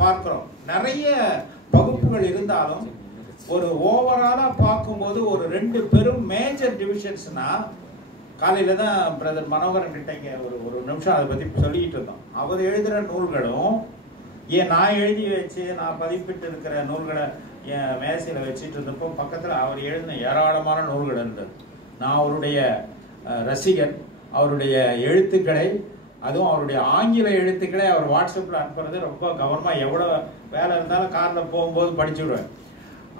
பார்க்கிறோம். நிறைய வகுப்புகள் இருந்தாலும் ஒரு ஓவராலா பார்க்கும்போது ஒரு 2 பெரும் மேஜர் டிவிஷன்ஸ்னா, காலையில தான் பிரதர் மனோகரன் கிட்ட இங்க ஒரு நிமிஷம் அதை பத்தி சொல்லிட்டு இருந்தோம். அவர் எழுதுற நூல்களும் நான் எழுதி வச்சு நான் பதிப்பிட்டு இருக்கிற நூல்களை என் மேசையில வச்சுட்டு இருந்தப்போ பக்கத்துல அவர் எழுதின ஏராளமான நூல்கள் இருந்தது. நான் அவருடைய ரசிகர். அவருடைய எழுத்துக்களை, அதுவும் அவருடைய ஆங்கில எழுத்துக்களை அவர் வாட்ஸ்அப்ல அனுப்புறது ரொம்ப கவனமா, எவ்வளவு வேலை இருந்தாலும் கார்ல போகும்போது படிச்சுடுவேன்.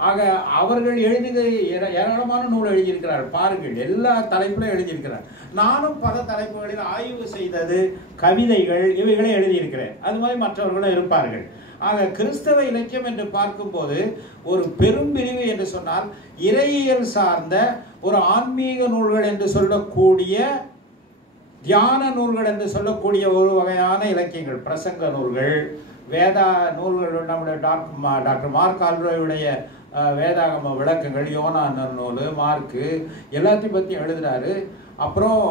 ஆக அவர்கள் எழுதிய ஏராளமான நூல் எழுதியிருக்கிறார். பாருங்கள், எல்லா தலைப்புலையும் எழுதியிருக்கிறார். நானும் பல தலைப்புகளில் ஆய்வு செய்தது, கவிதைகள் இவைகளை எழுதியிருக்கிறேன். அது மாதிரி மற்றவர்களும் இருப்பார்கள். ஆக கிறிஸ்தவ இலக்கியம் என்று பார்க்கும்போது ஒரு பெரும் பிரிவு என்று சொன்னால் இறையியல் சார்ந்த ஒரு ஆன்மீக நூல்கள் என்று சொல்லக்கூடிய, தியான நூல்கள் என்று சொல்லக்கூடிய ஒரு வகையான இலக்கியங்கள், பிரசங்க நூல்கள், வேதா நூல்கள். நம்முடைய டாக்டர் மார்க் ஆல்ரோயுடைய வேதாகம விளக்கங்கள், யோனான் நூல், மார்க்கு எல்லாத்தையும் பற்றி எழுதுறாரு. அப்புறம்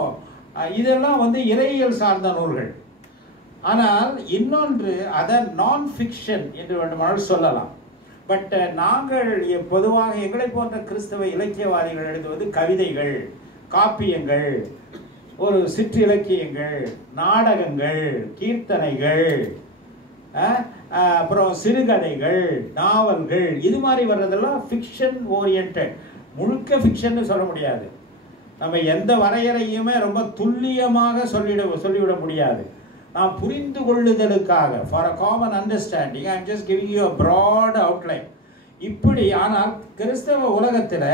இதெல்லாம் இறையியல் சார்ந்த நூல்கள். ஆனால் இன்னொன்று அதை நான் ஃபிக்ஷன் என்று வேண்டுமானால் சொல்லலாம். பட் நாங்கள் பொதுவாக எங்களை போன்ற கிறிஸ்தவ இலக்கியவாதிகள் எழுதுவது கவிதைகள், காப்பியங்கள், ஒரு சிற்றிலக்கியங்கள், நாடகங்கள், கீர்த்தனைகள், அப்புறம் சிறுகதைகள், நாவல்கள், இது மாதிரி வர்றதெல்லாம் ஃபிக்ஷன் ஓரியன்ட். முழுக்க ஃபிக்ஷன் சொல்ல முடியாது. நம்ம எந்த வரையறையுமே ரொம்ப துல்லியமாக சொல்லிவிட முடியாது. நாம் புரிந்து கொள்ளுதலுக்காக, for a common understanding, I am just giving you a broad outline. இப்படி. ஆனால் கிறிஸ்தவ உலகத்தில்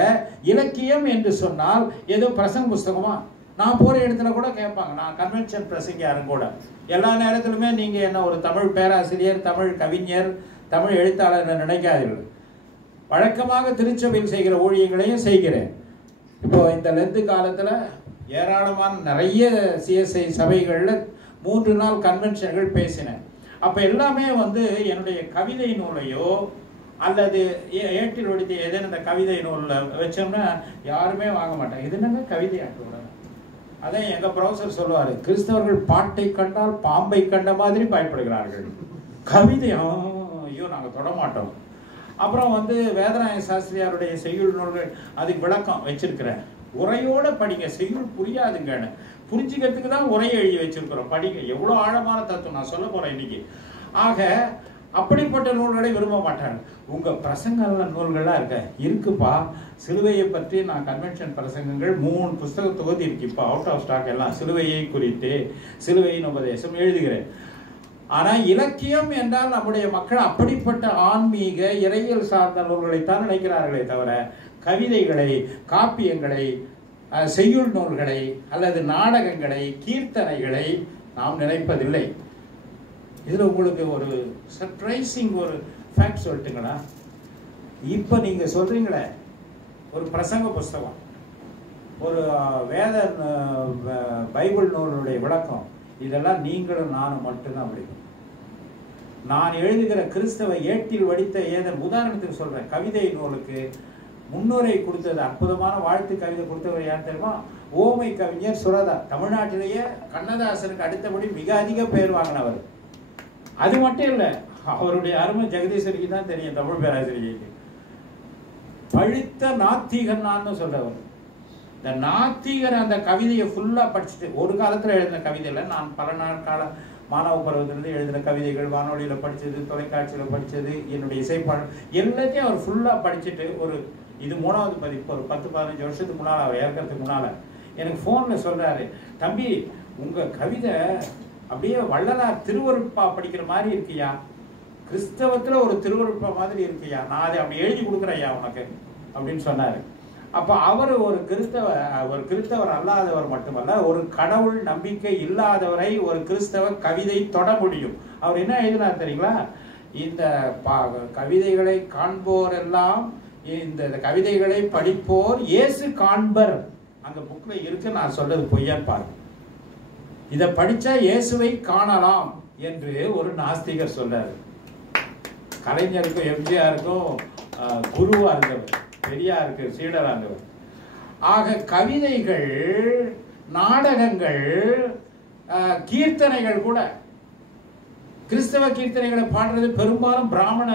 இலக்கியம் என்று சொன்னால் ஏதோ பிரசங்க புஸ்தகமா? நான் போகிற இடத்துல கூட கேட்பாங்க. நான் கன்வென்ஷன் பிரசங்கியாரும் கூட எல்லா நேரத்திலுமே நீங்கள் என்ன ஒரு தமிழ் பேராசிரியர், தமிழ் கவிஞர், தமிழ் எழுத்தாளர் நினைக்காதீர்கள். வழக்கமாக திருச்சபையில் செய்கிற ஊழியங்களையும் செய்கிறேன். இப்போ இந்த லெந்து காலத்தில் ஏராளமான நிறைய சிஎஸ்ஐ சபைகளில் 3 நாள் கன்வென்ஷன்கள் பேசினேன். அப்போ எல்லாமே என்னுடைய கவிதை நூலையோ அல்லது ஏட்டில் ஒடித்த ஏதேனும் இந்த கவிதை நூலில் வச்சோம்னா யாருமே வாங்க மாட்டாங்க. இது என்னங்க கவிதை ஆட்டோட? அதான் எங்க ப்ரொஃபசர் சொல்லுவாரு, கிறிஸ்தவர்கள் பாட்டை கண்டால் பாம்பை கண்ட மாதிரி பயப்படுகிறார்கள். கவிதை ஐயோ நாங்கள் தொட மாட்டோம். அப்புறம் வேதராய சாஸ்திரியாருடைய செய்யுள் நூல்கள், அதுக்கு விளக்கம் வச்சிருக்கிறேன். உரையோட படிங்க, செய்யுள் புரியாதுங்கன்னு புரிஞ்சுக்கிறதுக்கு தான் உரையை எழுதி வச்சிருக்கிறோம். படிங்க, எவ்வளோ ஆழமான தத்துவம் நான் சொல்ல போறேன் இன்னைக்கு. ஆக அப்படிப்பட்ட நூல்களை விரும்ப மாட்டாங்க. உங்க பிரசங்க நூல்கள்லாம் இருக்குப்பா. சிலுவையை பற்றி நான் கன்வென்ஷன் பிரசங்கங்கள் 3 புஸ்தக தொகுதி இருக்கு. இப்போ அவுட் ஆஃப் ஸ்டாக் எல்லாம் சிலுவையை குறித்து, சிலுவையின் உபதேசம் எழுதுகிறேன். ஆனா இலக்கியம் என்றால் நம்முடைய மக்கள் அப்படிப்பட்ட ஆன்மீக இறையியல் சார்ந்த நூல்களைத்தான் நினைக்கிறார்களே தவிர கவிதைகளை, காப்பியங்களை, செய்யுள் நூல்களை அல்லது நாடகங்களை, கீர்த்தனைகளை நாம் நினைப்பதில்லை. இதுல உங்களுக்கு ஒரு சர்ப்ரைசிங் ஒரு ஃபேக்ட் சொல்லட்டுங்களா? இப்ப நீங்க சொல்றீங்களே ஒரு பிரசங்க புஸ்தகம், ஒரு வேத பைபிள் நூலுடைய விளக்கம், இதெல்லாம் நீங்களும் நானும் மட்டும்தான் படிக்கணும். நான் எழுதுகிற கிறிஸ்தவ ஏட்டில் வடித்த ஏதன் உதாரணத்துக்கு சொல்றேன். கவிதை நூலுக்கு முன்னுரை கொடுத்தது, அற்புதமான வாழ்த்து கவிதை கொடுத்தவர் யார் தெரியுமா? ஓமை கவிஞர் சுரதா. தமிழ்நாட்டிலேயே கண்ணதாசனுக்கு அடுத்தபடி மிக அதிக பேர் வாங்கினவர். அது மட்டும் இல்லை, அவருடைய அருமை ஜெகதீஸ்வரிக்கு தான் தெரியும், தமிழ் பேராசிரியருக்கு. பழுத்த நாத்திகன் சொல்றவர். இந்த நாத்திகர் அந்த கவிதையை ஃபுல்லா படிச்சுட்டு, ஒரு காலத்துல எழுதின கவிதையில, நான் பல நாள் கால மாணவ பருவத்திலிருந்து எழுதின கவிதைகள், வானொலியில படிச்சது, தொலைக்காட்சியில படிச்சது, என்னுடைய இசைப்பாடல் எல்லாத்தையும் அவர் ஃபுல்லா படிச்சுட்டு, இது 3வது பதிப்பு, ஒரு 10-15 வருஷத்துக்கு முன்னால, அவர் இறக்கிறதுக்கு முன்னால எனக்கு போன்ல சொல்றாரு, தம்பி உங்க கவிதை அப்படியே வள்ளலார் திருவருட்பா படிக்கிற மாதிரி இருக்கியா, கிறிஸ்தவத்துல ஒரு திருவருட்பா மாதிரி இருக்கியா, நான் அதை அப்படி எழுதி கொடுக்குறேயா உனக்கு அப்படின்னு சொன்னாரு. அப்ப அவர் ஒரு கிறிஸ்தவர் அல்லாதவர் மட்டுமல்ல, ஒரு கடவுள் நம்பிக்கை இல்லாதவரை ஒரு கிறிஸ்தவ கவிதை தொட முடியும். அவர் என்ன எழுதினார் தெரியுங்களா? இந்த கவிதைகளை காண்போர் எல்லாம், இந்த கவிதைகளை படிப்போர் இயேசு காண்பர். அந்த புக்ல இருக்கு, நான் சொல்றது பொய்யான்னு பாருங்க. இதை படிச்சா இயேசுவை காணலாம் என்று ஒரு நாஸ்திகர் சொல்றாரு. கலைஞருக்கும் எம்ஜிஆருக்கும் குருவா இருந்தவர், பெரியாருக்கு சீடரா இருந்தவர். ஆக கவிதைகள், நாடகங்கள், கீர்த்தனைகள் கூட கிறிஸ்தவ கீர்த்தனைகளை பாடுறது பெரும்பாலும் பிராமண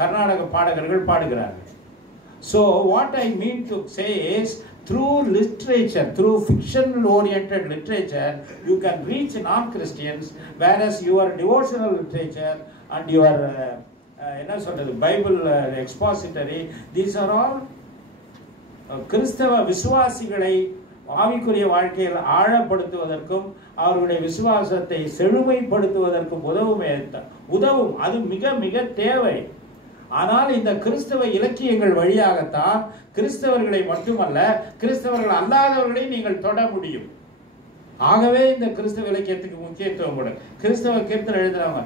கர்நாடக பாடகர்கள் பாடுகிறார்கள். So what I mean to say is, through literature, through fictional oriented literature, you can reach non-Christians, whereas your devotional literature and your என்ன சொல்றது Bible expository, these are all கிறிஸ்தவ விசுவாசிகளை ஆவிக்குரிய வாழ்க்கையில் ஆழப்படுத்துவதற்கும் அவர்களுடைய விசுவாசத்தை செழுமைப்படுத்துவதற்கும் உதவும். அது மிக மிக தேவை. ஆனால் இந்த கிறிஸ்தவ இலக்கியங்கள் வழியாகத்தான் கிறிஸ்தவர்களை மட்டுமல்ல, கிறிஸ்தவர்கள் அல்லாதவர்களை நீங்கள் தொட முடியும். ஆகவே இந்த கிறிஸ்தவ இலக்கியத்துக்கு முக்கியத்துவம் கொடு. கிறிஸ்தவ கீர்த்தனை எழுதுறவங்க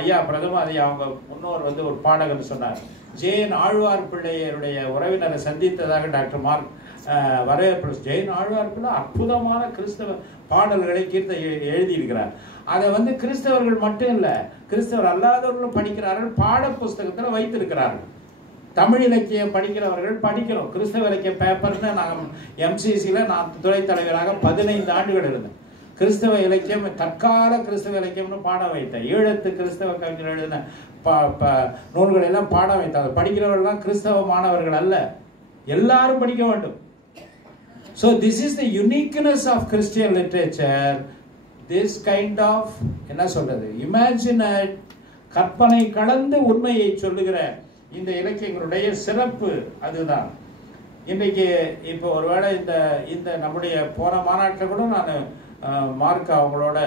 ஐயா பிரதமாதி அவங்க முன்னோர் ஒரு பாடகர் சொன்னார். ஜெயன் ஆழ்வார் பிள்ளையருடைய உறவினரை சந்தித்ததாக டாக்டர் மார்க் வரவேற்பு. ஜெயன் ஆழ்வார் பிள்ளை அற்புதமான கிறிஸ்தவ பாடல்களை எழுதியிருக்கிறார். அதை கிறிஸ்தவர்கள் மட்டும் இல்ல, கிறிஸ்தவர் அல்லாதவர்களும் படிக்கிறார்கள், பாட புஸ்தகத்தில் வைத்திருக்கிறார்கள். தமிழ் இலக்கியம் படிக்கிறவர்கள் படிக்கிறோம். கிறிஸ்தவ இலக்கிய பேப்பர்னு நாங்கள் எம்சிசியில் நான் துறை தலைவராக 15 ஆண்டுகள் இருந்தேன். கிறிஸ்தவ இலக்கியம், தற்கால கிறிஸ்தவ இலக்கியம்னு பாட வைத்தேன். ஈழத்து கிறிஸ்தவ கவிஞர் எழுதின நூல்கள் எல்லாம் பாட வைத்தாங்க. படிக்கிறவர்கள்லாம் கிறிஸ்தவ மாணவர்கள் அல்ல, எல்லாரும் படிக்க வேண்டும். So this is the uniqueness of Christian literature. This kind of என்ன சொல்றது imagined, கற்பனை கலந்து உண்மையை சொல்லுகிற இந்த இலக்கியங்களுடைய சிறப்பு அதுதான். இன்னைக்கு இப்போ ஒருவேளை இந்த நம்முடைய போன மாநாட்டில் கூட நான் மார்க் அவங்களோட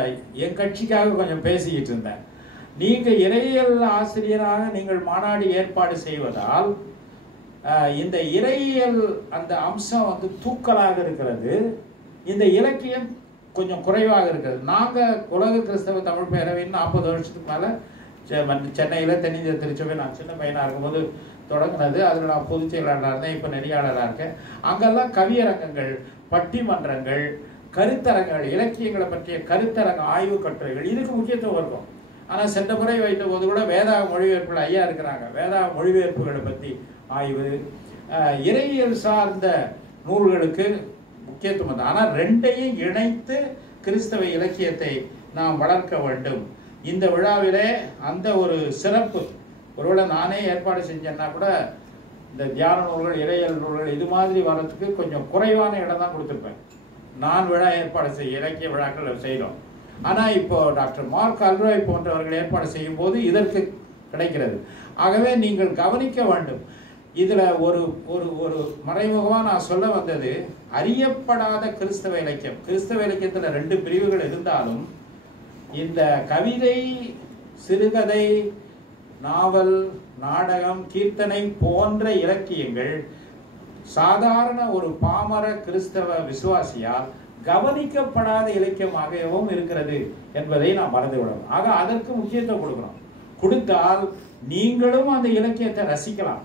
என் கட்சிக்காக கொஞ்சம் பேசிக்கிட்டு இருந்தேன். நீங்க இறையியல் ஆசிரியராக நீங்கள் மாநாடு ஏற்பாடு செய்வதால் இந்த இறையியல் அந்த அம்சம் தூக்கலாக இருக்கிறது, இந்த இலக்கியம் கொஞ்சம் குறைவாக இருக்கிறது. நாங்கள் உலக கிறிஸ்தவ தமிழ் பேரவைன்னு 40 வருஷத்துக்கு மேலே சென்னையில் தென்னிந்திய திருச்சபை நான் சின்ன பையனாக இருக்கும்போது தொடங்கினது. அதில் நான் பொதுச் செயலாளராக இருந்தேன், இப்போ நெறியாளராக இருக்கேன். அங்கெல்லாம் கவியரங்கங்கள், பட்டிமன்றங்கள், கருத்தரங்கள், இலக்கியங்களை பற்றிய கருத்தரங்க ஆய்வு கட்டுரைகள் இதுக்கு முக்கியத்துவம் இருக்கும். ஆனால் சென்ற முறை வைத்த போது கூட வேதாக மொழிபெயர்ப்புகள் ஐயா இருக்கிறாங்க, வேதாக மொழிபெயர்ப்புகளை பற்றி ஆய்வு, இறையியல் சார்ந்த நூல்களுக்கு முக்கியத்துவம். ஆனால் ரெண்டையும் இணைத்து கிறிஸ்தவ இலக்கியத்தை நாம் வளர்க்க வேண்டும். இந்த விழாவிலே அந்த ஒரு சிறப்பு, ஒருவேளை நானே ஏற்பாடு செஞ்சேன்னா கூட இந்த தியான நூல்கள், இறையியல் நூல்கள் இது மாதிரி வர்றதுக்கு கொஞ்சம் குறைவான இடம் தான் கொடுத்துருப்பேன். நான் விழா ஏற்பாடு செய்ய இலக்கிய விழாக்கள் செய்கிறோம். ஆனால் இப்போ டாக்டர் மார்க் அல்ராய் போன்றவர்கள் ஏற்பாடு செய்யும் போது இதற்கு கிடைக்கிறது. ஆகவே நீங்கள் கவனிக்க வேண்டும். இதுல ஒரு ஒரு மறைமுகமாக நான் சொல்ல வந்தது, அறியப்படாத கிறிஸ்தவ இலக்கியம். கிறிஸ்தவ இலக்கியத்தில் 2 பிரிவுகள் இருந்தாலும் இந்த கவிதை, சிறுகதை, நாவல், நாடகம், கீர்த்தனை போன்ற இலக்கியங்கள் சாதாரண ஒரு பாமர கிறிஸ்தவ விசுவாசியால் கவனிக்கப்படாத இலக்கியமாகவும் இருக்கிறது என்பதை நாம் மறந்துவிடணும். ஆக அதற்கு முக்கியத்துவம் கொடுக்கணும். கொடுத்தால் நீங்களும் அந்த இலக்கியத்தை ரசிக்கலாம்,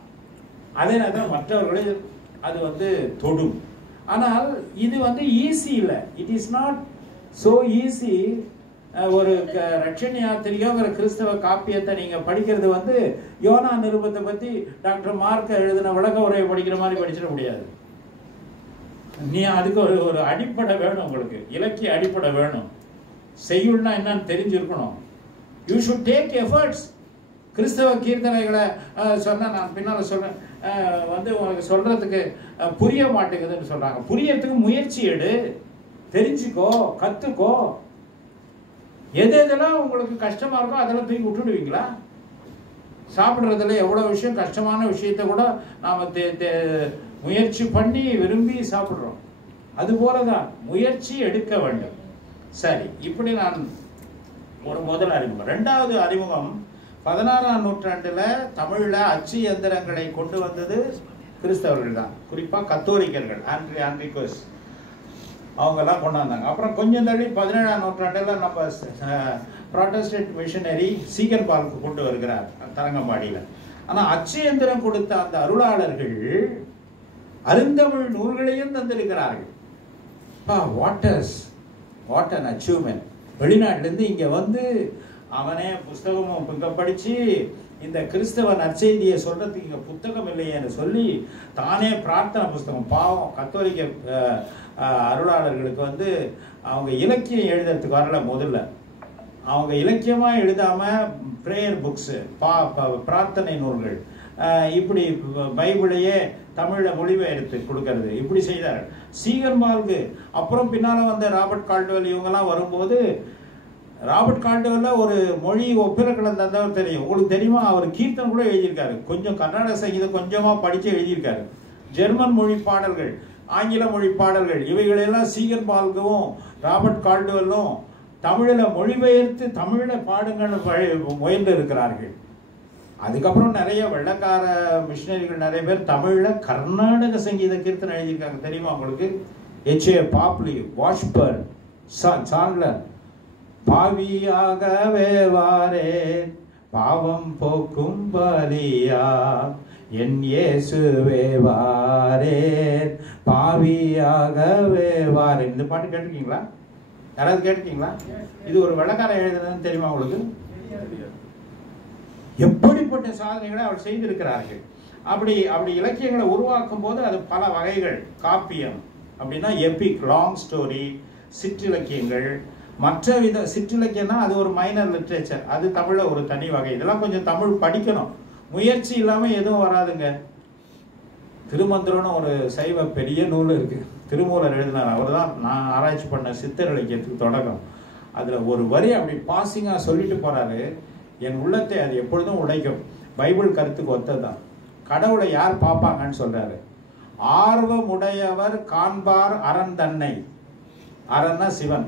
அதே நேரத்தில் மற்றவர்களே அது தொடும். ஆனால் இது ஈஸி இல்லை. It is not so easy. ஒரு ரட்சண யாத்திரியோங்கிற கிறிஸ்தவ காப்பியத்தை நீங்க படிக்கிறது யோனா நிருபத்தை பத்தி டாக்டர் மார்க் எழுதின விளக்க உரையை படிக்கிற மாதிரி படிச்சிட முடியாது. நீ அதுக்கு ஒரு அடிப்படை வேணும், உங்களுக்கு இலக்கிய அடிப்படை வேணும். செய்யுள்னா என்னன்னு தெரிஞ்சிருக்கணும். You should take efforts. கிறிஸ்தவ கீர்த்தனைகளை சொன்ன நான் பின்னால சொல்றேன், உங்களுக்கு சொல்றதுக்கு புரிய மாட்டேங்குதுன்னு சொல்றாங்க. புரியறதுக்கு முயற்சி எடு, தெரிஞ்சுக்கோ, கத்துக்கோ. எதெல்லாம் உங்களுக்கு கஷ்டமா இருக்கோ அதெல்லாம் தூக்கி விட்டுடுவீங்களா? சாப்பிட்றதுல எவ்வளவு விஷயம், கஷ்டமான விஷயத்த கூட நாம முயற்சி பண்ணி விரும்பி சாப்பிடுறோம். அது போலதான் முயற்சி எடுக்க வேண்டும். சரி, இப்படி நான் ஒரு முதல் அறிமுகம். 2வது அறிமுகம், 16ஆம் நூற்றாண்டுல தமிழ்ல அச்சு எந்திரங்களை கொண்டு வந்தது கிறிஸ்தவர்கள் தான், குறிப்பா கத்தோலிக்கர்கள். ஆண்ட்ரிகோஸ் அவங்கெல்லாம் கொண்டாந்தாங்க. அப்புறம் கொஞ்சம் தள்ளி 17ஆம் நூற்றாண்டில் நம்ம ப்ராட்டஸ்டன்ட் மிஷனரி சீகன் பால்க்கு கொண்டு வருகிறார் தரங்கம்பாடியில். ஆனால் அச்சு எந்திரம் கொடுத்த அந்த அருளாளர்கள் அருந்தமிழ் நூல்களையும் தந்திருக்கிறார்கள். What an achievement. வெளிநாட்டிலேருந்து இங்கே அவனே புஸ்தகமும் இங்கே படித்து இந்த கிறிஸ்தவ நற்செய்தியை சொல்றதுக்கு இங்கே புத்தகம் இல்லையேன்னு சொல்லி தானே பிரார்த்தனை புஸ்தகம். பாவம் கத்தோலிக்க அருளாளர்களுக்கு அவங்க இலக்கியம் எழுதுறதுக்கு வரல. முதல்ல அவங்க இலக்கியமாக எழுதாமல் ப்ரேயர் புக்ஸு, பிரார்த்தனை நூல்கள், இப்படி பைபிளையே தமிழில் மொழிபெயர்த்து கொடுக்கறது, இப்படி செய்தார் சீகன்பால்கு. அப்புறம் பின்னால் வந்த ராபர்ட் கால்டுவெல் இவங்கெல்லாம் வரும்போது, ராபர்ட் கால்டுவெல்ல ஒரு மொழி ஒப்பிரக்கலம் தந்தவர் தெரியும் உங்களுக்கு தெரியுமா? அவர் கீர்த்தன் கூட எழுதியிருக்காரு, கொஞ்சம் கர்நாடக சங்கீதம் கொஞ்சமாக படித்து எழுதியிருக்காரு. ஜெர்மன் மொழி பாடல்கள், ஆங்கில மொழி பாடல்கள், இவைகளெல்லாம் சீகன்பால்கவும் ராபர்ட் கால்டுவெல்லும் தமிழில் மொழிபெயர்த்து தமிழில் பாடுங்கள் முயன்று இருக்கிறார்கள். அதுக்கப்புறம் நிறைய வெள்ளக்கார மிஷினரிகள் நிறைய பேர் தமிழில் கர்நாடக சங்கீத கீர்த்தனை எழுதியிருக்காங்க, தெரியுமா உங்களுக்கு? H.A. பாப்லி, வாஷ்பர், சாண்ட்லர். பாவியாகவே வாரேன் பாவம் போக்கும் பலியா என் இயேசுவே வாரேன் பாவியாகவே வாரேன். இந்த பாட்டு கேட்டிருக்கீங்களா? யாராவது கேட்டிருக்கீங்களா? இது ஒரு வெள்ளக்காரன் எழுதுனதுன்னு தெரியுமா உங்களுக்கு? எப்படிப்பட்ட சாதனைகளை அவர் செய்திருக்கிறார்கள். அப்படி இலக்கியங்களை உருவாக்கும் போது அது பல வகைகள். காப்பியம் அப்படின்னா எபிக், லாங் ஸ்டோரி, சிற்றிலக்கியங்கள், மற்ற வித சிற்றிலக்கியம்னா அது ஒரு மைனர் லிட்ரேச்சர், அது தமிழில் ஒரு தனி வகை. இதெல்லாம் கொஞ்சம் தமிழ் படிக்கணும், முயற்சி இல்லாமல் எதுவும் வராதுங்க. திருமந்திரம்னு ஒரு சைவ பெரிய நூல் இருக்கு, திருமூலர் எழுதினார். அவர் தான் நான் ஆராய்ச்சி பண்ண சித்தர் இலக்கியத்துக்கு தொடக்கம். அதில் ஒரு வரி அப்படி பாசிங்காக சொல்லிட்டு போறாரு, என் உள்ளத்தை அது எப்பொழுதும் உடைக்கும். பைபிள் கருத்துக்கு ஒத்ததான். கடவுளை யார் பார்ப்பாங்கன்னு சொல்றாரு. ஆர்வமுடையவர் காண்பார் அரண் தன்னை. அரண்னா சிவன்.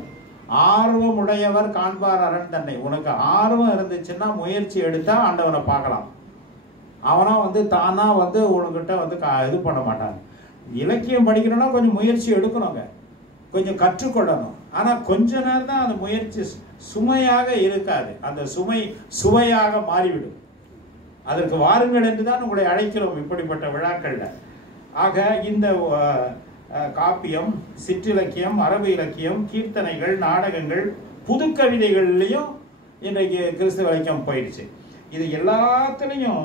ஆர்வமுடையவர் காண்பார் அரண் தன்னை. உனக்கு ஆர்வம் இருந்துச்சுன்னா முயற்சி எடுத்தா ஆண்டவனை பார்க்கலாம். அவனா தானா உனக்கிட்ட இது பண்ண மாட்டாங்க. இலக்கியம் படிக்கணும்னா கொஞ்சம் முயற்சி எடுக்கணுங்க, கொஞ்சம் கற்றுக்கொள்ளணும். ஆனா கொஞ்ச நேரம் தான் அந்த முயற்சி சுமையாக இருக்காது, அந்த சுமை சுவையாக மாறிவிடும். அதற்கு வாருங்கள் என்று தான் உங்களை அழைக்கிறோம் இப்படிப்பட்ட விழாக்கள்ல. ஆக இந்த காப்பியம், சிற்றிலக்கியம், அரபு இலக்கியம், கீர்த்தனைகள், நாடகங்கள், புது கவிதைகள்லையும் இன்றைக்கு கிறிஸ்தவ இலக்கியம் போயிடுச்சு. இது எல்லாத்துலேயும்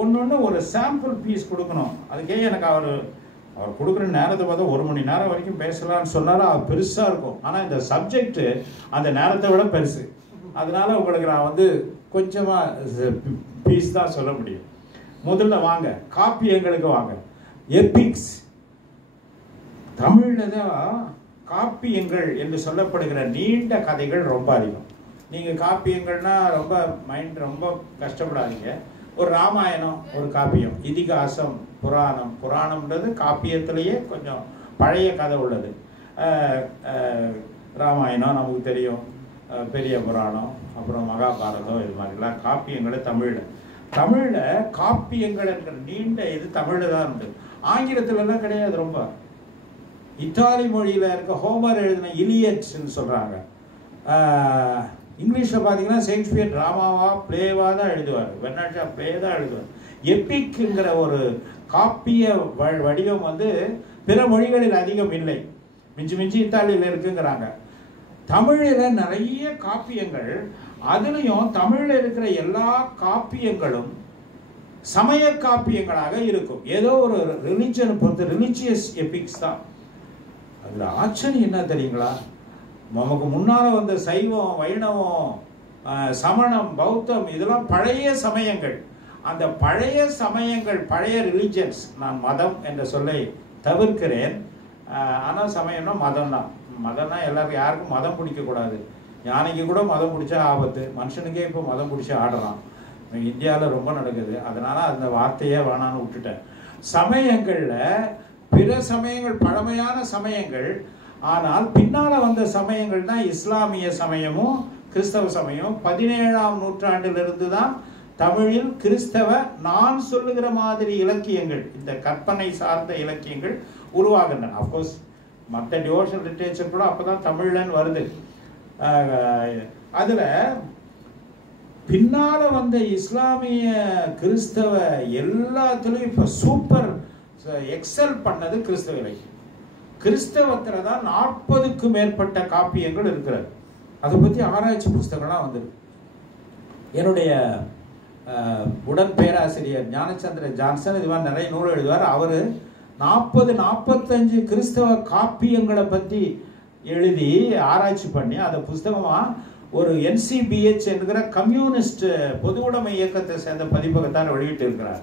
ஒன்று ஒரு சாம்பிள் பீஸ் கொடுக்கணும். அதுக்கே எனக்கு அவர் கொடுக்குற நேரத்தை பார்த்தா 1 மணி நேரம் வரைக்கும் பேசலாம்னு சொன்னாலும் அது பெருசாக இருக்கும். ஆனால் இந்த சப்ஜெக்ட் அந்த நேரத்தை விட பெருசு. அதனால உங்களுக்கு நான் கொஞ்சமாக பீஸ் தான் சொல்ல முடியும். முதல்ல வாங்க காப்பியங்களுக்கு வாங்க. எபிக்ஸ். தமிழில் தான் காப்பியங்கள் என்று சொல்லப்படுகிற நீண்ட கதைகள் ரொம்ப அதிகம். நீங்கள் காப்பியங்கள்னா ரொம்ப மைண்ட் ரொம்ப கஷ்டப்படாதீங்க. ஒரு ராமாயணம் ஒரு காப்பியம், இதிகாசம், புராணம். புராணம்ன்றது காப்பியத்திலேயே கொஞ்சம் பழைய கதை உள்ளது. ராமாயணம் நமக்கு தெரியும், பெரிய புராணம், அப்புறம் மகாபாரதம், இது மாதிரிலாம் காப்பியங்கள் தமிழில் காப்பியங்கள் என்கிற நீண்ட இது தமிழில் தான் உண்டு. ஆங்கிலத்துலலாம் கிடையாது. ரொம்ப இத்தாலி மொழியில் இருக்க ஹோமர் எழுதின இலியட்ஸ்ன்னு சொல்கிறாங்க. இங்கிலீஷில் பார்த்தீங்கன்னா ஷேக்ஸ்பியர் ட்ராமாவா பிளேவாக தான் எழுதுவார், பெர்னாட் ஷா பிளே தான் எழுதுவார். எபிக்ங்கிற ஒரு காப்பிய வடிவம் பிற மொழிகளில் அதிகம் இல்லை, மிஞ்சி இத்தாலியில் இருக்குங்கிறாங்க. தமிழில் நிறைய காப்பியங்கள், அதுலேயும் தமிழில் இருக்கிற எல்லா காப்பியங்களும் சமய காப்பியங்களாக இருக்கும். ஏதோ ஒரு ரிலிஜனை பொறுத்து ரிலிஜியஸ் எபிக்ஸ் தான். அதில் ஆச்சரியம் என்ன தெரியுங்களா? நமக்கு முன்னால் வந்த சைவம், வைணவம், சமணம், பௌத்தம் இதெல்லாம் பழைய சமயங்கள். அந்த பழைய சமயங்கள், பழைய ரிலிஜன்ஸ், நான் மதம் என்ற சொல்லை தவிர்க்கிறேன். ஆனால் சமயம்னா மதம் தான். மதம்னா எல்லாருக்கும் யாருக்கும் மதம் பிடிக்கக்கூடாது. யானைக்கு கூட மதம் பிடிச்சா ஆபத்து, மனுஷனுக்கே இப்போ மதம் பிடிச்சி ஆடலாம். இந்தியாவில் ரொம்ப நடக்குது. அதனால அந்த வார்த்தையே வேணான்னு விட்டுட்டேன். சமயங்களில் பிற சமயங்கள் பழமையான சமயங்கள், ஆனால் பின்னால் வந்த சமயங்கள் தான் இஸ்லாமிய சமயமும் கிறிஸ்தவ சமயம். 17ஆம் நூற்றாண்டிலிருந்து தான் தமிழில் கிறிஸ்தவ நான் சொல்லுகிற மாதிரி இலக்கியங்கள், இந்த கற்பனை சார்ந்த இலக்கியங்கள் உருவாகின்றன. அஃப்கோர்ஸ் மற்ற டிவோஷனல் லிட்ரேச்சர் கூட அப்போ தான் தமிழ்லன்னு வருது. அதில் பின்னால் வந்த இஸ்லாமிய கிறிஸ்தவ எல்லாத்துலேயும் இப்போ சூப்பர் எக்ஸல் பண்ணது கிறிஸ்தவ இலக்கியம். கிறிஸ்தவத்தில் தான் 40க்கும் மேற்பட்ட காப்பியங்கள் இருக்கிறது. அதை பற்றி ஆராய்ச்சி புஸ்தகம்லாம் வந்தது. என்னுடைய உடன் பேராசிரியர் ஞானச்சந்திர ஜான்சன் இது மாதிரி நிறைய நூல் எழுதுவார். அவர் 40-45 கிறிஸ்தவ காப்பியங்களை பற்றி எழுதி ஆராய்ச்சி பண்ணி அதை புஸ்தகமாக ஒரு NCBH என்கிற கம்யூனிஸ்ட் பொது உடைமை இயக்கத்தை சேர்ந்த பதிப்பகத்தான் வெளியிட்டு இருக்கிறார்.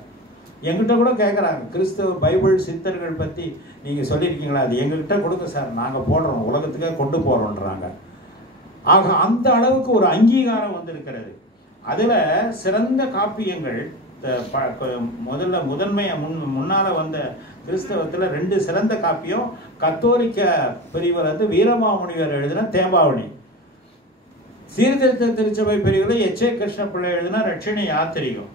எங்கிட்ட கூட கேட்குறாங்க, கிறிஸ்தவ பைபிள் சித்தர்கள் பற்றி நீங்கள் சொல்லியிருக்கீங்களா, அது எங்ககிட்ட கொடுங்க சார், நாங்கள் போடுறோம், உலகத்துக்கே கொண்டு போகிறோன்றாங்க. ஆக அந்த அளவுக்கு ஒரு அங்கீகாரம் வந்திருக்கிறது. அதில் சிறந்த காப்பியங்கள் முன்னால் வந்த கிறிஸ்தவத்தில் 2 சிறந்த காப்பியம் கத்தோலிக்க பிரிவில் வந்து வீரமாமுனிவர் எழுதின தேம்பாவணி, சீர்திருத்த திருச்சபை பிரிவில் எச்.ஏ. கிருஷ்ணபிள்ளை எழுதின ரட்சணை யாத்திரிகம்.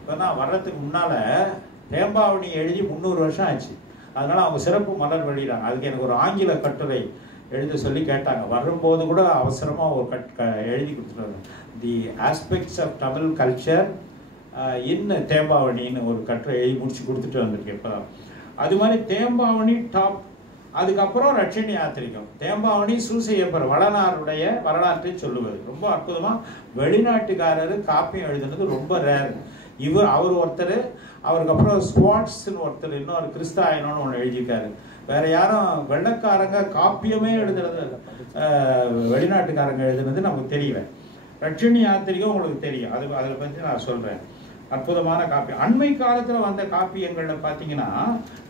இப்போ நான் வர்றதுக்கு முன்னால் தேம்பாவணி எழுதி 300 வருஷம் ஆச்சு. அதனால் அவங்க சிறப்பு மலர் வெளியிடாங்க. அதுக்கு எனக்கு ஒரு ஆங்கில கட்டுரை எழுத சொல்லி கேட்டாங்க. வரும்போது கூட அவசரமாக ஒரு எழுதி கொடுத்துருவாங்க. The aspects of Tamil culture in தேம்பாவணின்னு ஒரு கட்டுரை எழுதி முடிச்சு கொடுத்துட்டு வந்திருக்கேன் இப்போ. அது மாதிரி தேம்பாவணி டாப். அதுக்கப்புறம் ரட்சணி யாத்திரிகம். தேம்பாவணி சூசையப்பர் வளனாருடைய வரலாற்றை சொல்லுவது ரொம்ப அற்புதமாக. வெளிநாட்டுக்காரர் காப்பியம் எழுதுனது ரொம்ப ரேர். அவர் ஒருத்தர், அவருக்கு அப்புறம் ஸ்வாட்ஸ்ன்னு ஒருத்தர், இன்னொரு கிறிஸ்தாயனோன்னு ஒன்று எழுதியிருக்காரு. வேற யாரும் வெள்ளக்காரங்க காப்பியமே எழுதுறது, வெளிநாட்டுக்காரங்க எழுதுனது நமக்கு தெரியல. ரட்சணி யாத்திரிகம் உங்களுக்கு தெரியும், அதை பற்றி நான் சொல்றேன். அற்புதமான காப்பியம். அண்மை காலத்தில் வந்த காப்பியங்கள்ல பார்த்தீங்கன்னா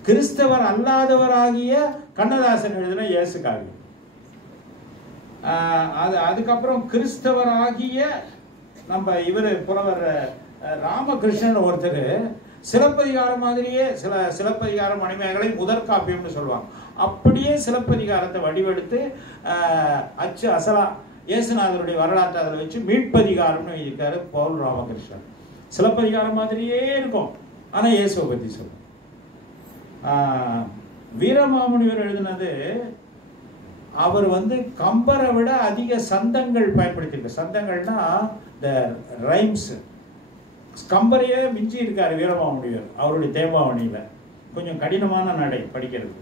கிறிஸ்தவர் அல்லாதவராகிய கண்ணதாசன் எழுதின இயேசு காவியம். அதுக்கப்புறம் கிறிஸ்தவராகிய நம்ம இவர் புலவர் ராமகிருஷ்ணன் ஒருத்தர் சிலப்பதிகாரம் மாதிரியே சிலப்பதிகார மணிமேகலை முதற் காப்பியம்னு சொல்லுவாங்க. அப்படியே சிலப்பதிகாரத்தை வடிவெடுத்து அச்சு அசலா இயேசுநாதருடைய வரலாற்றை அதில் வச்சு மீட்பதிகாரம்னு எழுதியிருக்காரு பவுல் ராமகிருஷ்ணன். சிலப்பதிகாரம் மாதிரியே இருக்கும், ஆனால் இயேசுவை பற்றி சொல்லும். வீரமாமுனிவர் எழுதினது, அவர் வந்து கம்பரை விட அதிக சந்தங்கள் பயன்படுத்தியிருக்க. சந்தங்கள்னா இந்த ரைம்ஸ். கம்பரையே மிஞ்சி இருக்காரு வீரமாமுனிவர் அவருடைய தேம்பாவணியில். கொஞ்சம் கடினமான நடை படிக்கிறது.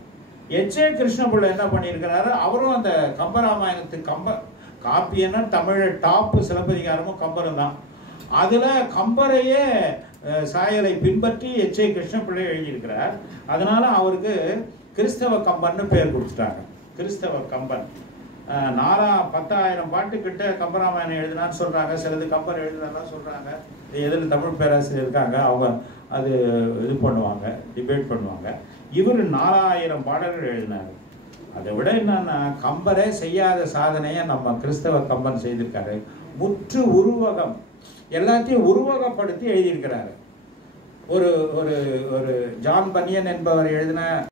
எச்.ஏ. கிருஷ்ணபிள்ளை என்ன பண்ணியிருக்கிறாரு, அவரும் அந்த கம்பராமாயணத்துக்கு காப்பியன்னா தமிழ் டாப்பு சிலப்பதிகாரமும் கம்பரும் தான். அதில் கம்பரையே சாயலை பின்பற்றி எச்.ஏ. கிருஷ்ணபிள்ளை எழுதியிருக்கிறார். அதனால அவருக்கு கிறிஸ்தவ கம்பன்னு பேர் கொடுத்துட்டாங்க. கிறிஸ்தவ கம்பன். 10,000 பாட்டுக்கிட்ட கம்பராமாயணம் எழுதினான்னு சொல்றாங்க, சிலது கம்பர் எழுதினா சொல்றாங்க. எதில் தமிழ் பேராசிரியர் இருக்காங்க, அவங்க அது இது பண்ணுவாங்க, டிபேட் பண்ணுவாங்க. இவர் 4,000 பாடல்கள் எழுதினார். அதை விட என்னன்னா, கம்பரே செய்யாத சாதனையை நம்ம கிறிஸ்தவ கம்பன் செய்திருக்காரு. முற்று உருவகம், எல்லாத்தையும் உருவகப்படுத்தி எழுதியிருக்கிறாரு. ஒரு ஒரு ஜான் பனியன் என்பவர் எழுதின